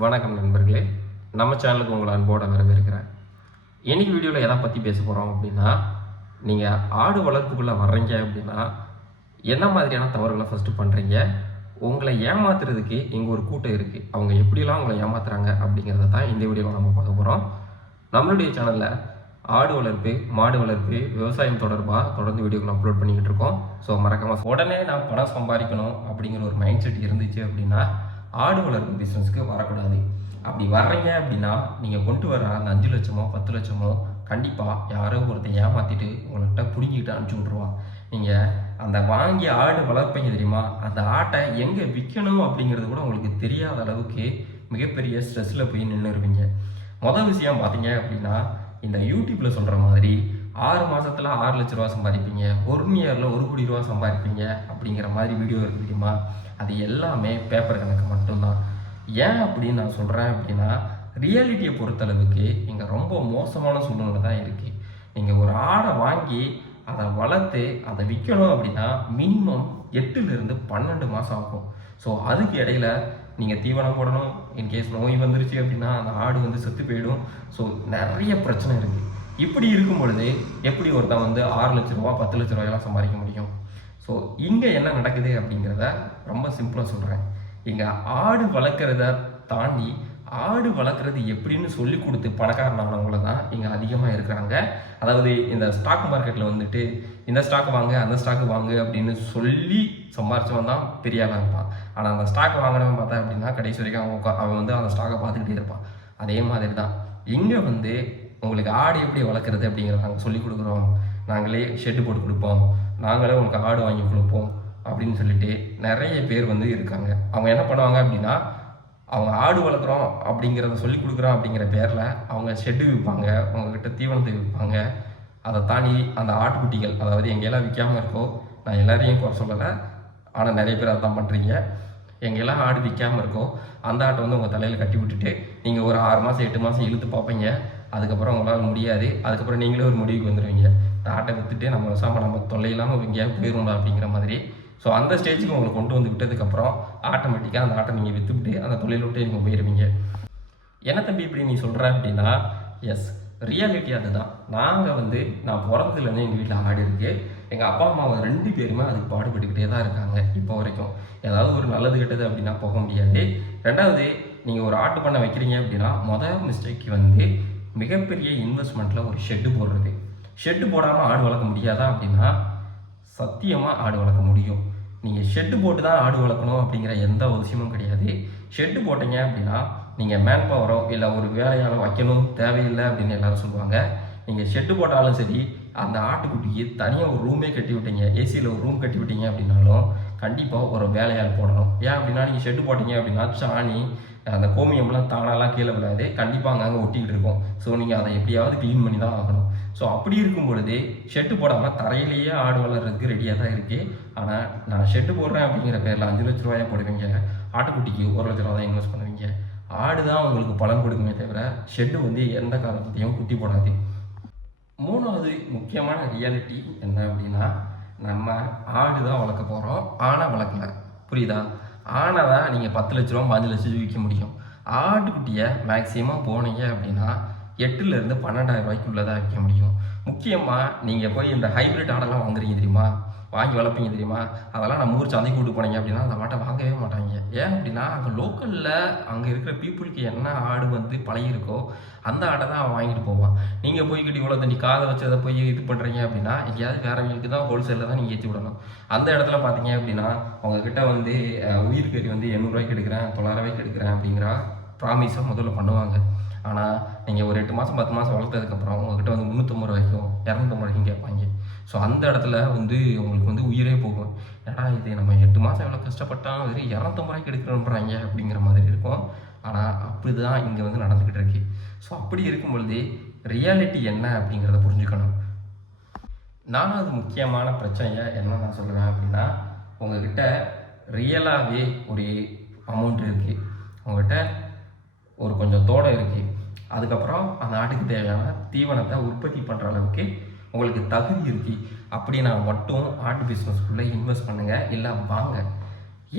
வணக்கம் நண்பர்களே. நம்ம சேனலுக்கு உங்களை அன்போட வரவேற்கிறேன். இன்னைக்கு வீடியோவில் எதை பற்றி பேச போகிறோம் அப்படின்னா நீங்கள் ஆடு வளர்ப்புக்குள்ளே வர்றீங்க அப்படின்னா என்ன மாதிரியான தவறுகளை ஃபஸ்ட்டு பண்ணுறீங்க உங்களை ஏமாத்துறதுக்கு இங்கே ஒரு கூட்டம் இருக்குது அவங்க எப்படிலாம் உங்களை ஏமாத்துறாங்க அப்படிங்கிறத தான் இந்த வீடியோவில் நம்ம பார்க்க போகிறோம் நம்மளுடைய சேனலில் ஆடு வளர்ப்பு மாடு வளர்ப்பு விவசாயம் தொடர்பாக தொடர்ந்து வீடியோக்கள் அப்லோட் பண்ணிக்கிட்டு இருக்கோம். ஸோ மறக்காமல் உடனே நான் பணம் சம்பாதிக்கணும் அப்படிங்கிற ஒரு மைண்ட் செட் இருந்துச்சு அப்படின்னா ஆடு வளர்ப்பு பிஸ்னஸ்க்கு வரக்கூடாது. அப்படி வர்றீங்க அப்படின்னா நீங்கள் கொண்டு வர அந்த அஞ்சு லட்சமோ பத்து லட்சமோ கண்டிப்பாக யாரோ ஒருத்தன் ஏமாற்றிட்டு உங்கள்கிட்ட பிடுங்கிட்டு அனுப்பிச்சி விட்ருவான் நீங்கள் அந்த வாங்கி ஆடு வளர்ப்பீங்க தெரியுமா? அந்த ஆட்டை எங்கே விற்கணும் அப்படிங்கிறது கூட உங்களுக்கு தெரியாத அளவுக்கு மிகப்பெரிய ஸ்ட்ரெஸ்ஸில் போய் நின்றுருவீங்க மொதல் விஷயம் பார்த்தீங்க அப்படின்னா இந்த யூடியூப்பில் சொல்கிற மாதிரி ஆறு மாதத்தில் ஆறு லட்ச ரூபா சம்பாதிப்பீங்க. ஒன் இயரில் ஒரு கோடி ரூபா சம்பாதிப்பீங்க. அப்படிங்கிற மாதிரி வீடியோ இருக்கு தெரியுமா? அது எல்லாமே பேப்பர் கணக்கு மட்டும்தான். ஏன் அப்படின்னு நான் சொல்கிறேன் அப்படின்னா ரியாலிட்டியை பொறுத்தளவுக்கு இங்கே ரொம்ப மோசமான சூழ்நிலை தான் இருக்குது நீங்கள் ஒரு ஆடை வாங்கி அதை வளர்த்து அதை விற்கணும் அப்படின்னா மினிமம் எட்டுலேருந்து பன்னெண்டு மாதம் ஆகும். ஸோ அதுக்கு இடையில நீங்கள் தீவனம் போடணும். இன்கேஸ் நோய் வந்துருச்சு அப்படின்னா அந்த ஆடு வந்து செத்து போயிடும். ஸோ நிறைய பிரச்சனை இருக்குது இப்படி இருக்கும் பொழுது எப்படி ஒருத்தன் வந்து ஆறு லட்ச ரூபா பத்து லட்ச ரூபாயெல்லாம் சம்பாதிக்க முடியும்? ஸோ இங்கே என்ன நடக்குது அப்படிங்கிறத ரொம்ப சிம்பிளாக சொல்கிறேன் இங்கே ஆடு வளர்க்குறத தாண்டி ஆடு வளர்க்குறது எப்படின்னு சொல்லி கொடுத்து பணக்காரனானவங்கள தான் இங்கே அதிகமாக இருக்கிறாங்க. அதாவது இந்த ஸ்டாக் மார்க்கெட்டில் வந்துட்டு இந்த ஸ்டாக் வாங்க அந்த ஸ்டாக் வாங்கு அப்படின்னு சொல்லி சம்பாரிச்சவன் தான் பெரிய ஆளாக இருப்பான். ஆனால் அந்த ஸ்டாக் வாங்கினவன் பார்த்தா அப்படின்னா கடைசி வரைக்கும் அவன் அவன் வந்து அந்த ஸ்டாக்கை பார்த்துக்கிட்டே இருப்பான். அதே மாதிரி தான் இங்கே வந்து உங்களுக்கு ஆடு எப்படி வளர்க்குறது அப்படிங்கிற நாங்கள் சொல்லிக் கொடுக்குறோம். நாங்களே ஷெட்டு போட்டு கொடுப்போம். நாங்களே உங்களுக்கு ஆடு வாங்கி கொடுப்போம் அப்படின்னு சொல்லிட்டு நிறைய பேர் வந்து இருக்காங்க. அவங்க என்ன பண்ணுவாங்க அப்படின்னா அவங்க ஆடு வளர்க்குறோம் அப்படிங்கிறத சொல்லி கொடுக்குறோம் அப்படிங்கிற பேரில் அவங்க ஷெட்டு விற்பாங்க அவங்கக்கிட்ட தீவனத்தை விற்பாங்க. அதை தாண்டி அந்த ஆட்டுக்குட்டிகள் அதாவது எங்கெல்லாம் விற்காமல் இருக்கோ நான் எல்லாரையும் குறை சொல்லலை. ஆனால் நிறைய பேர் அதான் பண்ணுறீங்க எங்கெல்லாம் ஆடு விற்காமல் இருக்கோ அந்த ஆட்டை வந்து உங்கள் தலையில் கட்டி விட்டுட்டு நீங்கள் ஒரு ஆறு மாதம் எட்டு மாதம் இழுத்து பார்ப்பீங்க. அதுக்கப்புறம் உங்களால் முடியாது. அதுக்கப்புறம் நீங்களே ஒரு முடிவுக்கு வந்துடுவீங்க இந்த ஆட்டை விற்றுட்டு நம்ம விசாமல் நம்ம தொல்லை இல்லாமல் எங்கேயாவது போயிடும்டா அப்படிங்கிற மாதிரி. ஸோ அந்த ஸ்டேஜுக்கு உங்களை கொண்டு வந்து விட்டதுக்கப்புறம் ஆட்டோமேட்டிக்காக அந்த ஆட்டை நீங்கள் விற்றுவிட்டு அந்த தொழில் விட்டு நீங்கள் போயிடுவீங்க என்ன தம்பி இப்படி நீ சொல்கிற அப்படின்னா எஸ் ரியாலிட்டி அதுதான். நாங்கள் வந்து நான் பிறந்ததுலேருந்து எங்கள் வீட்டில் ஆடு இருக்குது எங்கள் அப்பா அம்மா ரெண்டு பேருமே அதுக்கு பாடுபட்டுக்கிட்டே தான் இருக்காங்க இப்போ வரைக்கும். ஏதாவது ஒரு நல்லது கெட்டது அப்படின்னா போக முடியாது. ரெண்டாவது நீங்கள் ஒரு ஆட்டு பண்ணை வைக்கிறீங்க அப்படின்னா மொதல் மிஸ்டேக் வந்து மிகப்பெரிய இன்வெஸ்ட்மெண்ட்டில் ஒரு ஷெட்டு போடுறது. ஷெட்டு போடாமல் ஆடு வளர்க்க முடியாதா அப்படின்னா சத்தியமாக ஆடு வளர்க்க முடியும். நீங்கள் ஷெட்டு போட்டு தான் ஆடு வளர்க்கணும் அப்படிங்கிற எந்த அவசியமும் கிடையாது. ஷெட்டு போட்டீங்க அப்படின்னா நீங்கள் மேன் பவரோ இல்லை ஒரு வேலையால் வைக்கணும் தேவையில்லை அப்படின்னு எல்லாரும் சொல்லுவாங்க. நீங்கள் ஷெட்டு போட்டாலும் சரி அந்த ஆட்டுக்குட்டிக்கு தனியாக ஒரு ரூமே கட்டி விட்டீங்க. ஏசியில் ஒரு ரூம் கட்டி விட்டீங்க அப்படின்னாலும் கண்டிப்பாக ஒரு வேலையால் போடணும். ஏன் அப்படின்னா நீங்கள் ஷெட்டு போட்டீங்க அப்படின்னா சாணி அந்த கோமியம்லாம் தானாலாம் கீழே விழாது. கண்டிப்பாக அங்கங்கே ஒட்டிக்கிட்டு இருக்கும். ஸோ நீங்கள் அதை எப்படியாவது க்ளீன் பண்ணி தான் ஆகணும். ஸோ அப்படி இருக்கும் பொழுது ஷெட்டு போடாமல் தரையிலேயே ஆடு வளர்கிறதுக்கு ரெடியாக தான் இருக்குது ஆனால் நான் ஷெட்டு போடுறேன் அப்படிங்கிற பேரில் அஞ்சு லட்ச ரூபாயா போடுவீங்க. ஆட்டுக்குட்டிக்கு ஒரு லட்ச ரூபா தான் இன்வெஸ்ட் பண்ணுவீங்க. ஆடு தான் உங்களுக்கு பலன் கொடுக்குமே தவிர ஷெட்டு வந்து எந்த காரணத்தையும் குட்டி போடாது. மூணாவது முக்கியமான ரியாலிட்டி என்ன அப்படின்னா நம்ம ஆடு தான் வளர்க்க போகிறோம் ஆனை வளர்க்கல. புரியுதா? ஆனை தான் நீங்கள் பத்து லட்ச ரூபா பாஞ்சு லட்சம் விற்க முடியும். ஆட்டுக்குட்டியை மேக்ஸிமம் போனீங்க அப்படின்னா எட்டுலேருந்து பன்னெண்டாயிரம் ரூபாய்க்குள்ளே தான் விற்க முடியும். முக்கியமாக நீங்கள் போய் இந்த ஹைப்ரிட் ஆடெல்லாம் வாங்குறீங்க தெரியுமா? வாங்கி வளர்ப்பீங்க தெரியுமா? அதெல்லாம் நம்ம ஊர் சந்தைக்கு கூட்டு போனீங்க. அப்படின்னா அந்த ஆட்டை வாங்கவே மாட்டாங்க. ஏன் அப்படின்னா அங்கே லோக்கலில் அங்கே இருக்கிற பீப்புளுக்கு என்ன ஆடு வந்து பழகிருக்கோ அந்த ஆடை தான் அவன் வாங்கிட்டு போவான். நீங்கள் போய்கிட்டு இவ்வளோ தண்ணி காதை வச்சு அதை போய் இது பண்ணுறீங்க அப்படின்னா எங்கேயாவது வேறவங்களுக்கு தான் ஹோல்சேலில் தான் நீங்கள் ஏற்றி விடணும். அந்த இடத்துல பார்த்தீங்க அப்படின்னா உங்ககிட்ட வந்து அஹ், உயிர் கறி வந்து எண்ணூறுரூவாய்க்கு எடுக்கிறேன் தொள்ளாயிரம் எடுக்கிறேன் அப்படிங்கிற ப்ராமிஸை முதல்ல பண்ணுவாங்க. ஆனால் நீங்கள் ஒரு எட்டு மாதம் பத்து மாதம் வளர்த்ததுக்கப்புறம் உங்ககிட்ட வந்து முந்நூற்றம்பது ரூபாய்க்கும் இரநூத்தம்பது ரூபாய்க்கும் கேட்பாங்க. ஸோ அந்த இடத்துல வந்து உங்களுக்கு வந்து உயிரே போகும். ஏன்னா இது நம்ம எட்டு மாதம் எவ்வளோ கஷ்டப்பட்டாலும் வெறும் இரநூத்தம்பது ரூபாய்க்கு எடுக்கிறோன்றாங்க அப்படிங்கிற மாதிரி இருக்கும். ஆனால் அப்படி தான் இங்கே வந்து நடந்துக்கிட்டு இருக்கு. ஸோ அப்படி இருக்கும் பொழுது ரியாலிட்டி என்ன அப்படிங்கிறத புரிஞ்சுக்கணும். நாலாவது முக்கியமான பிரச்சனையை என்ன நான் சொல்லுவேன் அப்படின்னா உங்ககிட்ட ரியலாகவே ஒரு அமௌண்ட் இருக்குது உங்ககிட்ட ஒரு கொஞ்சம் தோடம் இருக்குது அதுக்கப்புறம் அந்த ஆட்டுக்கு தேவையான தீவனத்தை உற்பத்தி பண்ணுற அளவுக்கு உங்களுக்கு தகுதி இருக்குது அப்படின்னா மட்டும் ஆட்டு பிஸ்னஸ்க்குள்ளே இன்வெஸ்ட் பண்ணுங்கள் இல்லை வாங்க.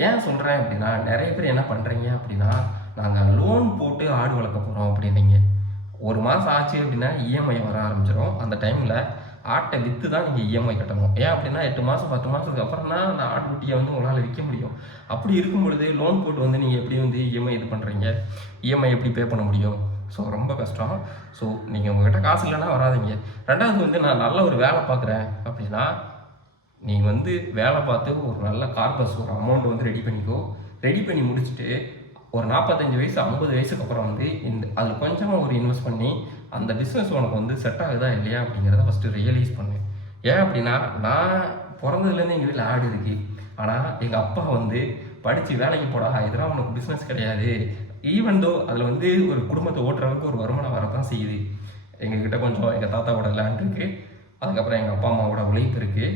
ஏன் சொல்கிறேன் அப்படின்னா நிறைய பேர் என்ன பண்ணுறீங்க அப்படின்னா நாங்கள் லோன் போட்டு ஆடு வளர்க்க போகிறோம் அப்படின்னீங்க. ஒரு மாதம் ஆச்சு அப்படின்னா இஎம்ஐ வர ஆரம்பிச்சிடும் அந்த டைமில் ஆட்டை விற்று தான் நீங்கள் இஎம்ஐ கட்டணும். ஏன் அப்படின்னா எட்டு மாதம் பத்து மாதத்துக்கு அப்புறம் தான் அந்த ஆட்டுக்குட்டியை வந்து உங்களால் விற்க முடியும். அப்படி இருக்கும் பொழுது லோன் போட்டு வந்து நீங்கள் எப்படி வந்து இஎம்ஐ இது பண்ணுறீங்க இஎம்ஐ எப்படி பே பண்ண முடியும்? ஸோ ரொம்ப கஷ்டம். ஸோ நீங்கள் உங்ககிட்ட காசு இல்லைன்னா வராதீங்க. ரெண்டாவது வந்து நான் நல்ல ஒரு வேலை பார்க்குறேன் அப்படின்னா நீ வந்து வேலை பார்த்து ஒரு நல்ல கார்பஸ் ஒரு அமௌண்ட் வந்து ரெடி பண்ணிக்கோ. ரெடி பண்ணி முடிச்சுட்டு ஒரு நாற்பத்தஞ்சு வயசு ஐம்பது வயசுக்கு அப்புறம் வந்து இந்த அதில் கொஞ்சமாக ஒரு இன்வெஸ்ட் பண்ணி அந்த பிஸ்னஸ் உனக்கு வந்து செட் ஆகுதா இல்லையா அப்படிங்கிறத ஃபஸ்ட்டு ரியலைஸ் பண்ணு. ஏன் அப்படின்னா நான் பிறந்ததுலேருந்து எங்கள் வீட்டில் ஆடு இருக்கு. ஆனால் எங்கள் அப்பா வந்து படித்து வேலைக்கு போடா இதெல்லாம் உனக்கு பிஸ்னஸ் கிடையாது. ஈவன் தோ அதில் வந்து ஒரு குடும்பத்தை ஓட்டுற அளவுக்கு ஒரு வருமானம் வரதான் செய்யுது. எங்ககிட்ட கொஞ்சம் எங்கள் தாத்தாவோட லேண்ட் இருக்குது அதுக்கப்புறம் எங்கள் அப்பா அம்மாவோட உழைப்பு இருக்குது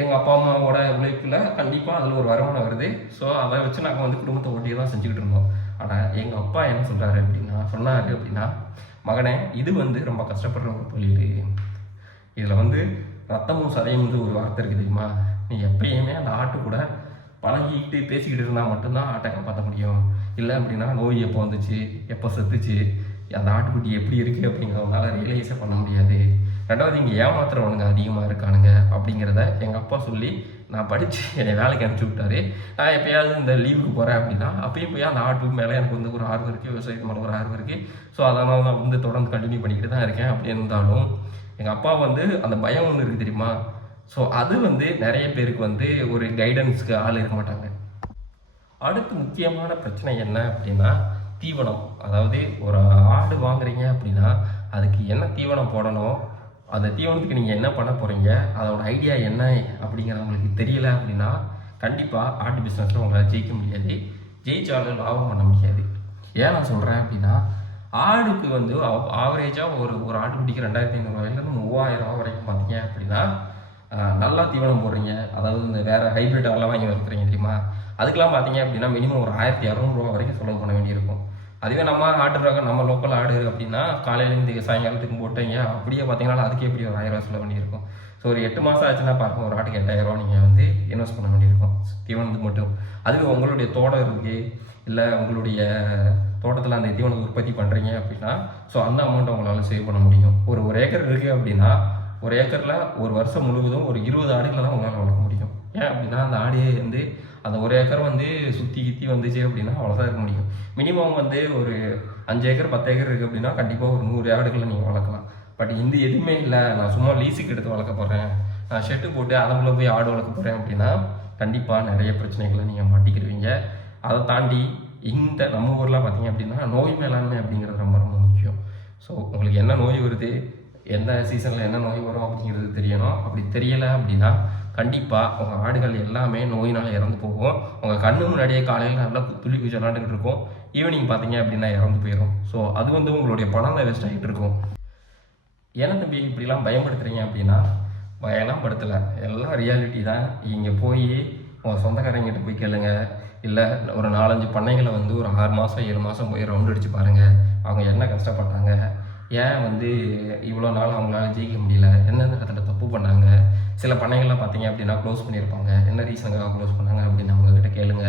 எங்கள் அப்பா அம்மாவோட உழைப்பில் கண்டிப்பாக அதில் ஒரு வருமானம் வருது. ஸோ அதை வச்சு நாங்கள் வந்து குடும்பத்தை ஓட்டியே தான் செஞ்சுக்கிட்டு இருந்தோம். ஆனால் எங்கள் அப்பா என்ன சொல்கிறாரு அப்படின்னா சொன்னார் அப்படின்னா மகனே இது வந்து ரொம்ப கஷ்டப்படுற ஒரு தொழில். இதில் வந்து ரத்தமும் சதையும் வந்து ஒரு வார்த்தை இருக்குது தெரியுமா? நீ எப்பயுமே அந்த ஆட்டு கூட பழகிக்கிட்டு பேசிக்கிட்டு இருந்தால் மட்டும்தான் ஆட்டை காப்பாற்ற முடியும். இல்லை அப்படின்னா நோய் எப்போ வந்துச்சு எப்போ செத்துச்சு அந்த ஆட்டுக்குட்டி எப்படி இருக்குது அப்படிங்கிறதுனால ரியலைஸே பண்ண முடியாது. ரெண்டாவது இங்கே ஏமாத்துறவனுங்க அதிகமாக இருக்கானுங்க அப்படிங்கிறத எங்கள் அப்பா சொல்லி நான் படித்து என்னை வேலைக்கு அனுப்பிச்சி விட்டாரு. நான் எப்பயாவது இந்த லீவுக்கு போகிறேன் அப்படின்னா அப்பயும் போய் அந்த ஆட்டுக்கு மேலே எனக்கு வந்து ஒரு ஆர்வம் இருக்குது விவசாயத்து மேலே ஒரு ஆர்வம் இருக்குது ஸோ அதனால் நான் வந்து தொடர்ந்து கண்டினியூ பண்ணிக்கிட்டு தான் இருக்கேன் அப்படி இருந்தாலும் எங்கள் அப்பா வந்து அந்த பயம் ஒன்று இருக்குது தெரியுமா? ஸோ அது வந்து நிறைய பேருக்கு வந்து ஒரு கைடன்ஸ்க்கு ஆள் இருக்க மாட்டாங்க. அடுத்து முக்கியமான பிரச்சனை என்ன அப்படின்னா தீவனம். அதாவது ஒரு ஆடு வாங்குறீங்க அப்படின்னா அதுக்கு என்ன தீவனம் போடணும்? அந்த தீவனத்துக்கு நீங்கள் என்ன பண்ண போகிறீங்க அதோட ஐடியா என்ன அப்படிங்கிற உங்களுக்கு தெரியல அப்படின்னா கண்டிப்பாக ஆட்டு பிஸ்னஸில் உங்களால் ஜெயிக்க முடியாது. ஜெயிச்சாலும் லாபம் பண்ண முடியாது. ஏன் நான் சொல்கிறேன் அப்படின்னா ஆடுக்கு வந்து ஆவரேஜாக ஒரு ஒரு ஆட்டுக்குட்டிக்கு ரெண்டாயிரத்தி ஐநூறுரூவாயிலேருந்து மூவாயிரம் ரூபா வரைக்கும் பார்த்தீங்க அப்படின்னா நல்லா தீவனம் போடுறீங்க. அதாவது இந்த வேறு ஹைப்ரிட் ஆடெலாம் வாங்கி வளர்த்துறீங்க தெரியுமா? அதுக்கெலாம் பார்த்தீங்க அப்படின்னா மினிமம் ஒரு ஆயிரத்தி இரநூறுவா வரைக்கும் செலவு பண்ண வேண்டியிருக்கும். அதுவே நம்ம ஆட்டு ரகம் நம்ம லோக்கல் ஆடு அப்படின்னா காலையிலேருந்து சாயங்காலத்துக்கு போட்டீங்க அப்படியே பார்த்தீங்கன்னா அதுக்கே எப்படி ஒரு ஆயிரம் ரூபா செலவு பண்ணியிருக்கும். ஸோ ஒரு எட்டு மாதம் ஆச்சுன்னா பாருங்க ஒரு ஆட்டுக்கு எட்டாயிரரூவா நீங்கள் வந்து இன்வெஸ்ட் பண்ண வேண்டியிருக்கும். தீவனத்துக்கு மட்டும். அதுவே உங்களுடைய தோட்டம் இருக்குது இல்லை உங்களுடைய தோட்டத்தில் அந்த தீவனத்தை உற்பத்தி பண்ணுறீங்க அப்படின்னா ஸோ அந்த அமௌண்ட்டை உங்களால் சேவ் பண்ண முடியும். ஒரு ஒரு ஏக்கர் இருக்குது அப்படின்னா ஒரு ஏக்கரில் ஒரு வருஷம் முழுவதும் ஒரு இருபது ஆடுகளை தான் உங்களால் வளர்க்க முடியும். ஏன் அப்படின்னா அந்த ஆடியை வந்து அந்த ஒரு ஏக்கர் வந்து சுற்றி கித்தி வந்துச்சு அப்படின்னா அவ்வளோதான் இருக்க முடியும். மினிமம் வந்து ஒரு அஞ்சு ஏக்கர் பத்து ஏக்கர் இருக்குது அப்படின்னா கண்டிப்பாக ஒரு நூறு ஆடுகளை நீங்கள் வளர்க்கலாம். பட் இந்த எதுவுமே இல்லை. நான் சும்மா லீஸுக்கு எடுத்து வளர்க்க போகிறேன் நான் ஷெட்டு போட்டு அதனுள்ள போய் ஆடு வளர்க்க போகிறேன் அப்படின்னா கண்டிப்பாக நிறைய பிரச்சனைகளை நீங்கள் மாட்டிக்கிடுவீங்க அதை தாண்டி இந்த நம்ம ஊரில் பார்த்தீங்க அப்படின்னா நோய் மேலாண்மை அப்படிங்கிறது ரொம்ப ரொம்ப முக்கியம். ஸோ உங்களுக்கு என்ன நோய் வருது? எந்த சீசனில் என்ன நோய் வரும் அப்படிங்கிறது தெரியணும். அப்படி தெரியலை அப்படின்னா கண்டிப்பாக உங்கள் ஆடுகள் எல்லாமே நோயினால் இறந்து போகும். உங்கள் கண்ணு முன்னாடியே காலையில் நல்லா துள்ளி குச்சி விளாண்டுக்கிட்டு இருக்கும். ஈவினிங் பார்த்தீங்க அப்படின்னா இறந்து போயிடும் ஸோ அது வந்து உங்களுடைய பணம் தான் வேஸ்ட் ஆகிட்டு இருக்கும். ஏன்னா தம்பி இப்படிலாம் பயன்படுத்துகிறீங்க அப்படின்னா பயம்லாம் படுத்தலை. எல்லாம் ரியாலிட்டி தான். இங்கே போய் உங்கள் சொந்தக்காரங்கிட்ட போய் கேளுங்க. இல்லை ஒரு நாலஞ்சு பண்ணைகளை வந்து ஒரு ஆறு மாதம் ஏழு மாதம் போய் ரவுண்ட் அடித்து பாருங்கள் அவங்க என்ன கஷ்டப்பட்டாங்க? ஏன் வந்து இவ்வளோ நாள் அவங்களால ஜெயிக்க முடியல? எந்தெந்த இடத்துல தப்பு பண்ணாங்க? சில பண்ணைகள்லாம் பார்த்தீங்க அப்படின்னா க்ளோஸ் பண்ணியிருப்பாங்க. என்ன ரீசனுக்காக க்ளோஸ் பண்ணாங்க அப்படின்னு அவங்கக்கிட்ட கேளுங்க.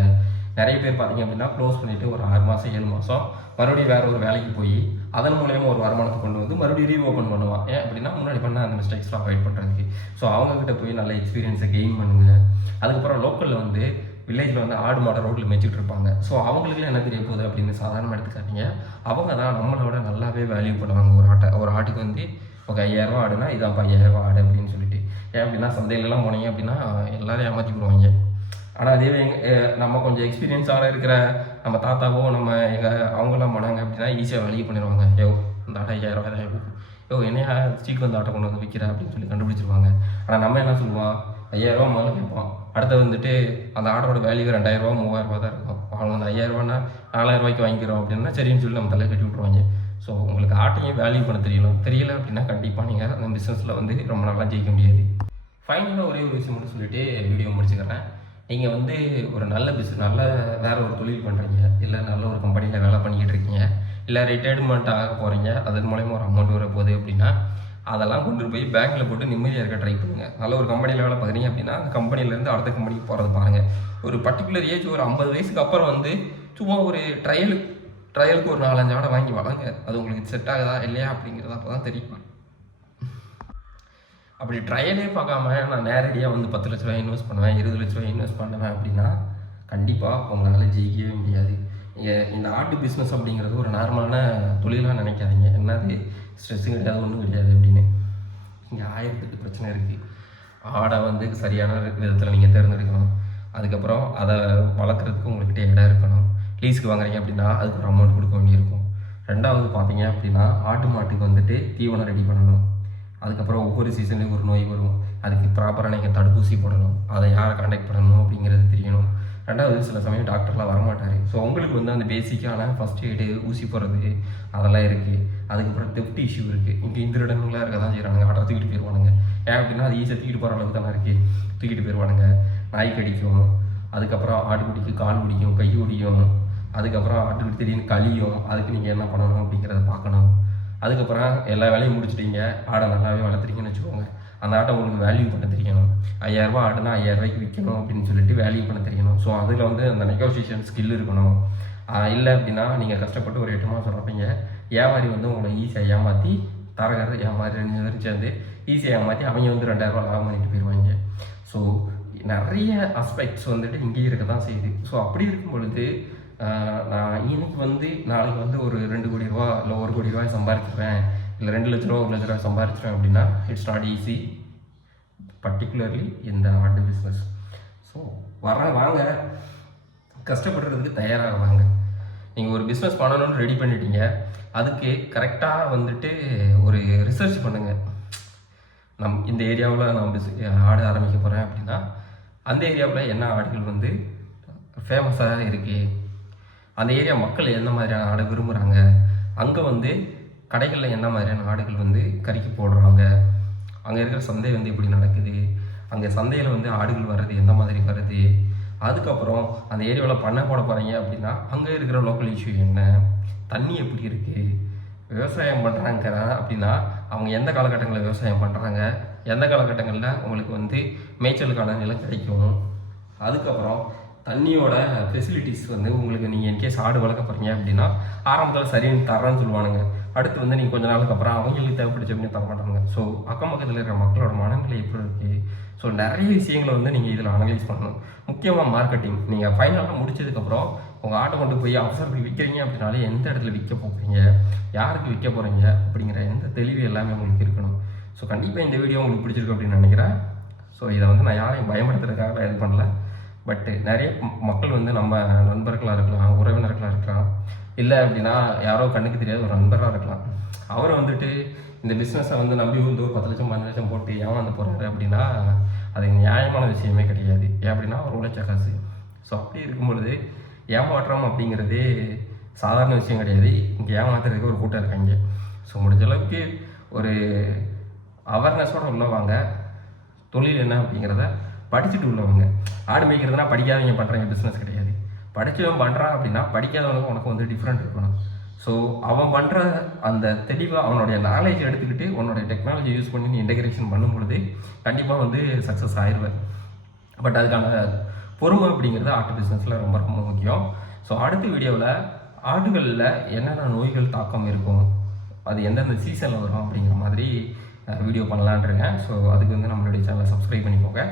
நிறைய பேர் பார்த்தீங்க அப்படின்னா க்ளோஸ் பண்ணிவிட்டு ஒரு ஆறு மாதம் ஏழு மாதம் மறுபடியும் வேற ஒரு வேலைக்கு போய் அதன் மூலயமா ஒரு வருமானத்தை கொண்டு வந்து மறுபடியும் ரீஓப்பன் பண்ணுவான் ஏன் அப்படின்னா முன்னாடி பண்ண அந்த மிஸ்டேக்ஸ்லாம் அவாய்ட் பண்ணுறதுக்கு ஸோ அவங்கக்கிட்ட போய் நல்ல எக்ஸ்பீரியன்ஸை கெயின் பண்ணுங்க. அதுக்கப்புறம் லோக்கலில் வந்து வில்லேஜில் வந்து ஆடு மாடை ரோட்டில் மேய்ச்சிட்டு இருப்பாங்க. ஸோ அவங்களுக்குலாம் என்ன தெரிய போகுது அப்படின்னு சாதாரணமாக எடுத்துக்காட்டிங்க அவங்க தான் நம்மளோட நல்லாவே வேல்யூ பண்ணுவாங்க. ஒரு ஆட்டை ஒரு ஆட்டுக்கு வந்து ஒரு ஐயாயிரரூவா ஆடுனா இதான் ஐயாயிரரூவா ஆடு அப்படின்னு சொல்லி ஏன் அப்படின்னா சந்தையிலலாம் போனீங்க அப்படின்னா எல்லோரும் ஏமாற்றி போடுவாங்க. ஆனால் அதே எங்கள் நம்ம கொஞ்சம் எக்ஸ்பீரியன்ஸான இருக்கிற நம்ம தாத்தாவோ நம்ம எங்கள் அவங்களாம் போனாங்க அப்படின்னா ஈஸியாக வழி பண்ணிடுவாங்க. யோ இந்த ஆட்டை ஐயாயிரம் ரூபாய் தான் யோ. என்னையா சீக்கிரம் வந்து ஆட்டை கொண்டு வந்து விற்கிற அப்படின்னு சொல்லி கண்டுபிடிச்சிருவாங்க. ஆனால் நம்ம என்ன சொல்லுவோம்? ஐயாயிரரூவா முதல்ல கேட்போம். அடுத்து வந்துட்டு அந்த ஆட்டோட வேல்யூ ரெண்டாயிரரூவா மூவாயிரரூபா தான் இருக்கும். அவங்க அந்த ஐயாயிரரூவானா நாலாயிரம் ரூபாய்க்கு வாங்கிக்கிறோம் அப்படின்னா சரின்னு சொல்லி நம்ம தலையை கட்டி விட்ருவாங்க ஸோ உங்களுக்கு ஆட்டையும் வேல்யூ பண்ண தெரியணும். தெரியல அப்படின்னா கண்டிப்பாக நீங்கள் அந்த பிஸ்னஸில் வந்து ரொம்ப நாளாக ஜெயிக்க முடியாது. ஃபைனலாக ஒரே ஒரு விஷயம் மட்டும் சொல்லிட்டு வீடியோ முடிச்சுக்கிறேன். நீங்கள் வந்து ஒரு நல்ல பிஸ்னஸ் நல்ல வேறு ஒரு தொழில் பண்ணுறீங்க இல்லை நல்ல ஒரு கம்பெனியில் வேலை பண்ணிக்கிட்டு இருக்கீங்க. இல்லை ரிட்டையர்மெண்ட் ஆக போகிறீங்க அதன் மூலயமா ஒரு அமௌண்ட் வர போகுது அப்படின்னா அதெல்லாம் கொண்டு போய் பேங்க்கில் போட்டு நிம்மதியாக இருக்க ட்ரை பண்ணுங்கள் நல்ல ஒரு கம்பெனியில் வேலை பார்க்குறீங்க அப்படின்னா அந்த கம்பெனிலேருந்து அடுத்த கம்பெனிக்கு போகிறது பாருங்கள் ஒரு பர்டிகுலர் ஏஜ் ஒரு ஐம்பது வயசுக்கு அப்புறம் வந்து சும்மா ஒரு ட்ரையலுக்கு ட்ரையலுக்கு ஒரு நாலஞ்சு ஆடை வாங்கி வளங்க அது உங்களுக்கு செட் ஆகுதா இல்லையா அப்படிங்கிறது அப்போ தான் தெரியும். அப்படி ட்ரையலே பார்க்காம நான் நேரடியாக வந்து பத்து லட்ச ரூபாய் இன்வெஸ்ட் பண்ணுவேன் இருபது லட்ச ரூபாய் இன்வெஸ்ட் பண்ணுவேன் அப்படின்னா கண்டிப்பாக உங்களால் ஜெயிக்கவே முடியாது. இந்த ஆட்டு பிஸ்னஸ் அப்படிங்கிறது ஒரு நார்மலான தொழிலாக நினைக்காதீங்க. என்னது? ஸ்ட்ரெஸ்ஸும் கிடையாது ஒன்றும் கிடையாது அப்படின்னு. இங்கே ஆயிரத்தெட்டு பிரச்சனை இருக்குது ஆடை வந்து சரியான விதத்தில் நீங்கள் தேர்ந்தெடுக்கணும். அதுக்கப்புறம் அதை வளர்க்குறதுக்கு உங்கள்கிட்ட இடம் இருக்கணும். லீஸுக்கு வாங்குறீங்க அப்படின்னா அதுக்கு ஒரு அமௌண்ட் கொடுக்க வேண்டியிருக்கும். ரெண்டாவது பார்த்தீங்க அப்படின்னா ஆட்டு மாட்டுக்கு வந்துட்டு தீவனம் ரெடி பண்ணணும். அதுக்கப்புறம் ஒவ்வொரு சீசன்லேயும் ஒரு நோய் வரும். அதுக்கு ப்ராப்பராக நீங்கள் தடுப்பூசி போடணும். அதை யாரை காண்டாக்ட் பண்ணணும் அப்படிங்கிறது தெரியணும். ரெண்டாவது சில சமயம் டாக்டர்லாம் வரமாட்டார். ஸோ உங்களுக்கு வந்து அந்த பேசிக்கான ஃபஸ்ட் எய்டு ஊசி போடுறது அதெல்லாம் இருக்குது அதுக்கப்புறம் டெப்ட் இஷ்யூ இருக்குது இங்கே இந்த இடங்களாக இருக்க தான் செய்கிறாங்க ஆட்டை தூக்கிட்டு போயிடுவானுங்க ஏன் அப்படின்னா அது ஈஸியாக தூக்கிட்டு போகிற அளவுக்கு தானே இருக்குது தூக்கிட்டு போயிடுவானுங்க நாய் கடிக்கும் அதுக்கப்புறம் ஆட்டுக்குட்டிக்கு கால் பிடிக்கும் கை பிடிக்கும். அதுக்கப்புறம் அடுத்து திடீர்னு கழியும் அதுக்கு நீங்கள் என்ன பண்ணணும் அப்படிங்கிறத பார்க்கணும். அதுக்கப்புறம் எல்லா வேலையும் முடிச்சிட்டீங்க. ஆடை நல்லாவே வளர்த்துறீங்கன்னு வச்சுக்கோங்க. அந்த ஆட்டை உங்களுக்கு வேல்யூ பண்ண தெரியணும் ஐயாயிரரூபா ஆடுனா ஐயாயிரரூபாய்க்கு விற்கணும் அப்படின்னு சொல்லிட்டு வேல்யூ பண்ண தெரியணும் ஸோ அதில் வந்து அந்த நெகோசியேஷன் ஸ்கில் இருக்கணும். இல்லை அப்படின்னா நீங்கள் கஷ்டப்பட்டு ஒரு எட்டு மாதம் இருப்பீங்க வியாபாரி வந்து உங்களை ஈஸியாக ஏமாற்றி தரகர் ஏமாறி ரெண்டு பேரும் சேர்ந்து ஈஸியாக ஏமாற்றி அவங்க வந்து ரெண்டாயிரரூபா லாபம் பண்ணிட்டு போயிடுவாங்க ஸோ நிறைய அஸ்பெக்ட்ஸ் வந்துட்டு இங்கேயும் இருக்க தான் செய்யுது. ஸோ அப்படி இருக்கும் பொழுது நான் இன்னைக்கு வந்து நாளைக்கு வந்து ஒரு ரெண்டு கோடி ரூபா இல்லை ஒரு கோடி ரூபாய் சம்பாதிச்சிருவேன் இல்லை ரெண்டு லட்ச ரூபா ஒரு லட்ச ரூபாய் சம்பாதிச்சிருவேன் அப்படின்னா இட்ஸ் நாட் ஈஸி பர்டிகுலர்லி இந்த ஆர்ட் பிஸ்னஸ் ஸோ வர வாங்க. கஷ்டப்படுறதுக்கு தயாராக வாங்க. நீங்கள் ஒரு பிஸ்னஸ் பண்ணணும்னு ரெடி பண்ணிட்டீங்க. அதுக்கு கரெக்டாக வந்துட்டு ஒரு ரிசர்ச் பண்ணுங்கள் நம் இந்த ஏரியாவில் நான் பிஸ் ஆடு ஆரம்பிக்க போகிறேன் அப்படின்னா அந்த ஏரியாவில் என்ன ஆடுகள் வந்து ஃபேமஸாக இருக்குது அந்த ஏரியா மக்கள் எந்த மாதிரியான ஆடை விரும்புகிறாங்க அங்கே வந்து கடைகளில் என்ன மாதிரியான ஆடுகள் வந்து கறிக்கு போடுறாங்க? அங்கே இருக்கிற சந்தை வந்து எப்படி நடக்குது? அங்கே சந்தையில் வந்து ஆடுகள் வர்றது எந்த மாதிரி வருது? அதுக்கப்புறம் அந்த ஏரியாவில் பண்ணை போட போகிறீங்க அப்படின்னா அங்கே இருக்கிற லோக்கல் இஷ்யூ என்ன? தண்ணி எப்படி இருக்குது விவசாயம் பண்ணுறாங்க அப்படின்னா அவங்க எந்த காலகட்டங்களில் விவசாயம் பண்ணுறாங்க எந்த காலகட்டங்களில் உங்களுக்கு வந்து மேய்ச்சலுக்கான நிலம் கிடைக்கும்? அதுக்கப்புறம் தண்ணியோட ஃபெசிலிட்டிஸ் வந்து உங்களுக்கு நீங்கள் இன்கேஸ் ஆடு வளர்க்க போகிறீங்க அப்படின்னா ஆரம்பத்தில் சரின்னு தரேன்னு சொல்லுவானுங்க. அடுத்து வந்து நீங்கள் கொஞ்ச நாளுக்கு அப்புறம் அவங்களுக்கு தேவைப்படுச்சு அப்படின்னு தர மாட்டாங்க ஸோ அக்கம் பக்கத்தில் இருக்கிற மக்களோட மனநிலை எப்படி இருக்குது ஸோ நிறைய விஷயங்களை வந்து நீங்கள் இதில் அனலைஸ் பண்ணணும். முக்கியமாக மார்க்கெட்டிங் நீங்கள் ஃபைனலாக முடிச்சதுக்கப்புறம் உங்கள் ஆட்டை கொண்டு போய் அவசரத்துக்கு விற்கிறீங்க அப்படின்னாலே எந்த இடத்துல விற்க போகிறீங்க யாருக்கு விற்க போகிறீங்க அப்படிங்கிற எந்த தெளிவு எல்லாமே உங்களுக்கு இருக்கணும். ஸோ கண்டிப்பாக இந்த வீடியோ உங்களுக்கு பிடிச்சிருக்கு அப்படின்னு நினைக்கிறேன். ஸோ இதை வந்து நான் யாரையும் பயன்படுத்துறதுக்காக இது பண்ணல. பட்டு நிறைய மக்கள் வந்து நம்ம நண்பர்களாக இருக்கலாம் உறவினர்களாக இருக்கலாம். இல்லை அப்படின்னா யாரோ கண்ணுக்கு தெரியாத ஒரு நண்பராக இருக்கலாம். அவர் வந்துட்டு இந்த பிஸ்னஸை வந்து நம்பி வந்து ஒரு பத்து லட்சம் பதினஞ்சு லட்சம் போட்டு ஏமாந்து போகிறாரு அப்படின்னா அது நியாயமான விஷயமே கிடையாது. ஏன் அப்படின்னா ஒரு உழைச்ச காசு. ஸோ அப்படி இருக்கும் பொழுது ஏமாற்றம் அப்படிங்கிறதே சாதாரண விஷயம் கிடையாது. இங்கே ஏமாத்துறதுக்கு ஒரு கூட்டம் இருக்காங்க. ஸோ முடிஞ்ச அளவுக்கு ஒரு அவேர்னஸோடு உள்ள வாங்க. தொழில் என்ன அப்படிங்கிறத படிச்சுட்டு உள்ளவங்க. ஆடு மேய்க்கிறதுனா படிக்காதவங்க பண்ணுறாங்க பிஸ்னஸ் கிடையாது. படிச்சவன் பண்ணுறான் அப்படின்னா படிக்காதவனுக்கு உனக்கு வந்து டிஃப்ரெண்ட் இருக்கணும். ஸோ அவன் பண்ணுற அந்த தெளிவாக அவனுடைய நாலேஜ் எடுத்துக்கிட்டு உன்னோட டெக்னாலஜி யூஸ் பண்ணி நீ இன்டகிரேஷன் பண்ணும் பொழுது கண்டிப்பாக வந்து சக்ஸஸ் ஆயிடுவேன் பட் அதுக்கான பொறுமை அப்படிங்கிறது ஆட்டு பிஸ்னஸில் ரொம்ப ரொம்ப முக்கியம். ஸோ அடுத்த வீடியோவில் ஆடுகளில் என்னென்ன நோய்கள் தாக்கம் இருக்கும் அது எந்தெந்த சீசனில் வரும் அப்படிங்கிற மாதிரி வீடியோ பண்ணலான் இருக்கேன். ஸோ அதுக்கு வந்து நம்மளுடைய சேனலை சப்ஸ்கிரைப் பண்ணிக்கோங்க.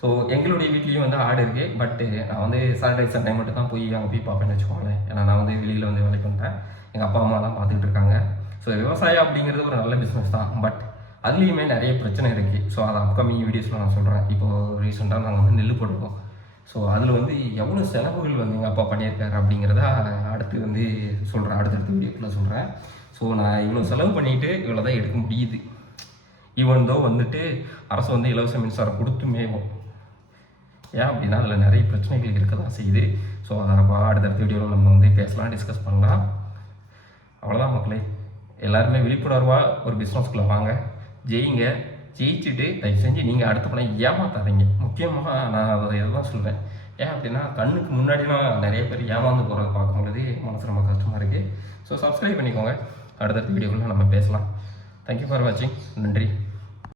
ஸோ எங்களுடைய வீட்லேயும் வந்து ஆடு இருக்குது பட்டு நான் வந்து சாட்டர்டே சண்டே மட்டும் தான் போய் அங்கே போய் பார்ப்பேன்னு வச்சுக்கோங்களேன். ஏன்னா நான் வந்து வெளியில் வந்து வேலைக்கு வந்துட்டேன். எங்கள் அப்பா அம்மா தான் பார்த்துக்கிட்டு இருக்காங்க. ஸோ விவசாயம் அப்படிங்கிறது ஒரு நல்ல பிஸ்னஸ் தான். பட் அதுலேயுமே நிறைய பிரச்சனை இருக்குது ஸோ அதை அப்கமிங் வீடியோஸில் நான் சொல்கிறேன் இப்போது ரீசெண்டாக நாங்கள் வந்து நெல் போட்டிருக்கோம். ஸோ அதில் வந்து எவ்வளோ செலவுகள் வந்து எங்கள் அப்பா பண்ணியிருக்காரு அப்படிங்கிறத அடுத்து வந்து சொல்கிறேன் அடுத்தடுத்த வீடியோக்குள்ளே சொல்கிறேன் ஸோ நான் இவ்வளோ செலவு பண்ணிட்டு இவ்வளோ தான் எடுக்க முடியுது. ஈவன் தோ வந்துட்டு அரசு வந்து இலவச மின்சாரம் கொடுத்துமே ஏன் அப்படின்னா அதில் நிறைய பிரச்சனைகள் இருக்க தான் செய்யுது. ஸோ அதை நம்ம அடுத்தடுத்த வீடியோவில் நம்ம வந்து பேசலாம் டிஸ்கஸ் பண்ணலாம். அவ்வளோதான் மக்களே. எல்லாருமே விழிப்புணர்வாக ஒரு பிஸ்னஸ்க்குள்ளே வாங்க. ஜெயிங்க. ஜெயிச்சுட்டு தயவு செஞ்சு நீங்கள் அடுத்த பணம் ஏமாத்தாதீங்க. முக்கியமாக நான் அதை இதை தான் சொல்கிறேன் ஏன் அப்படின்னா கண்ணுக்கு முன்னாடிலாம் நிறைய பேர் ஏமாந்து போகிறத பார்க்கும்பொழுது மனசு ரொம்ப கஷ்டமாக இருக்குது ஸோ சப்ஸ்கிரைப் பண்ணிக்கோங்க. அடுத்தடுத்த வீடியோவில் நம்ம பேசலாம். தேங்க்யூ ஃபார் வாட்சிங் நன்றி.